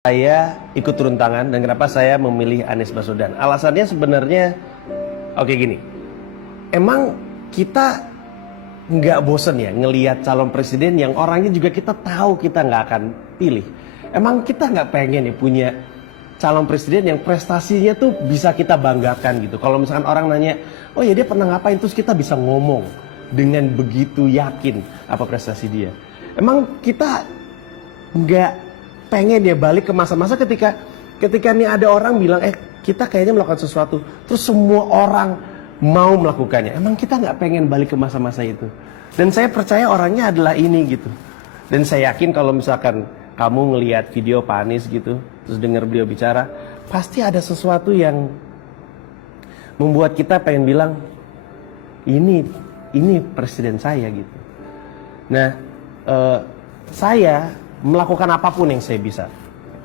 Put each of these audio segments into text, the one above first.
Saya ikut turun tangan dan kenapa saya memilih Anies Baswedan. Alasannya sebenarnya oke gini. Emang kita nggak bosen ya ngelihat calon presiden yang orangnya juga kita tahu kita nggak akan pilih. Emang kita nggak pengen ya punya calon presiden yang prestasinya tuh bisa kita banggakan gitu. Kalau misalkan orang nanya, oh ya dia pernah ngapain, terus kita bisa ngomong dengan begitu yakin apa prestasi dia. Emang kita nggak pengen dia balik ke masa-masa ketika nih ada orang bilang kita kayaknya melakukan sesuatu terus semua orang mau melakukannya. Emang kita nggak pengen balik ke masa-masa itu? Dan saya percaya orangnya adalah ini gitu. Dan saya yakin kalau misalkan kamu ngelihat video Pak Anies gitu terus dengar beliau bicara, pasti ada sesuatu yang membuat kita pengen bilang ini presiden saya gitu. Nah, saya melakukan apapun yang saya bisa.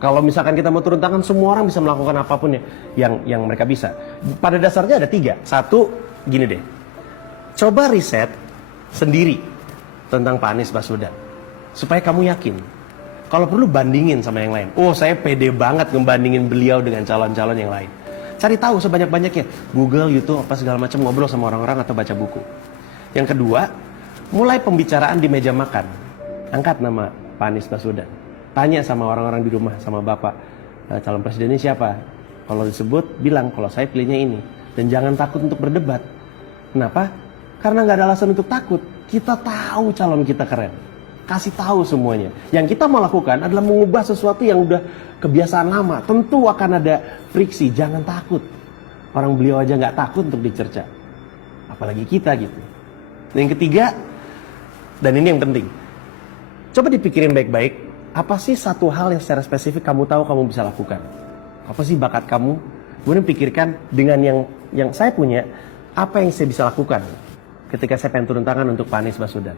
Kalau misalkan kita mau turun tangan, semua orang bisa melakukan apapun yang mereka bisa. Pada dasarnya ada 3. Satu, gini deh. Coba riset sendiri tentang Pak Anies Baswedan. Supaya kamu yakin. Kalau perlu bandingin sama yang lain. Oh, saya pede banget ngebandingin beliau dengan calon-calon yang lain. Cari tahu sebanyak-banyaknya. Google, YouTube, apa segala macam, ngobrol sama orang-orang atau baca buku. Yang kedua, mulai pembicaraan di meja makan. Angkat nama Pak Anies Baswedan. Tanya sama orang-orang di rumah, sama bapak, calon presidennya siapa? Kalau disebut, bilang kalau saya pilihnya ini. Dan jangan takut untuk berdebat. Kenapa? Karena nggak ada alasan untuk takut. Kita tahu calon kita keren. Kasih tahu semuanya. Yang kita mau lakukan adalah mengubah sesuatu yang udah kebiasaan lama. Tentu akan ada friksi. Jangan takut. Orang beliau aja nggak takut untuk dicerca. Apalagi kita gitu. Dan yang ketiga, dan ini yang penting. Coba dipikirin baik-baik, apa sih satu hal yang secara spesifik kamu tahu kamu bisa lakukan? Apa sih bakat kamu? Kemudian pikirkan dengan yang saya punya, apa yang saya bisa lakukan ketika saya pengen turun tangan untuk Pak Anies Baswedan.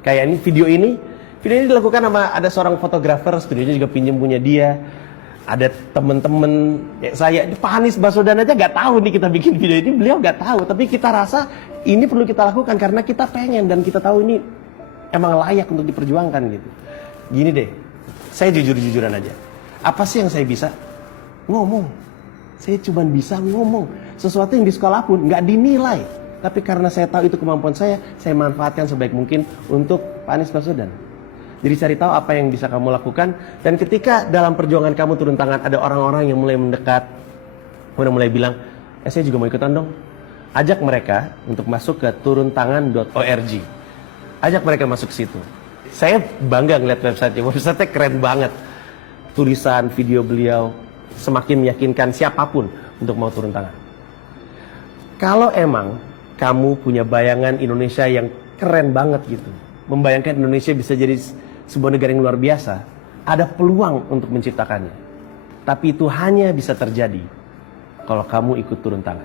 Kayak ini video ini dilakukan sama ada seorang fotografer, studionya juga pinjam punya dia. Ada temen-temen saya, Pak Anies Baswedan aja nggak tahu nih kita bikin video ini, beliau nggak tahu. Tapi kita rasa ini perlu kita lakukan karena kita pengen dan kita tahu ini emang layak untuk diperjuangkan gitu. Gini deh, saya jujur-jujuran aja. Apa sih yang saya bisa? Ngomong. Saya cuma bisa ngomong. Sesuatu yang di sekolah pun nggak dinilai. Tapi karena saya tahu itu kemampuan saya manfaatkan sebaik mungkin untuk Pak Anies Baswedan. Jadi cari tahu apa yang bisa kamu lakukan. Dan ketika dalam perjuangan kamu turun tangan, ada orang-orang yang mulai mendekat, mulai bilang, saya juga mau ikutan dong. Ajak mereka untuk masuk ke turuntangan.org. Ajak mereka masuk ke situ. Saya bangga ngeliat websitenya. Websitenya keren banget. Tulisan, video beliau semakin meyakinkan siapapun untuk mau turun tangan. Kalau emang kamu punya bayangan Indonesia yang keren banget gitu, membayangkan Indonesia bisa jadi sebuah negara yang luar biasa, ada peluang untuk menciptakannya. Tapi itu hanya bisa terjadi kalau kamu ikut turun tangan.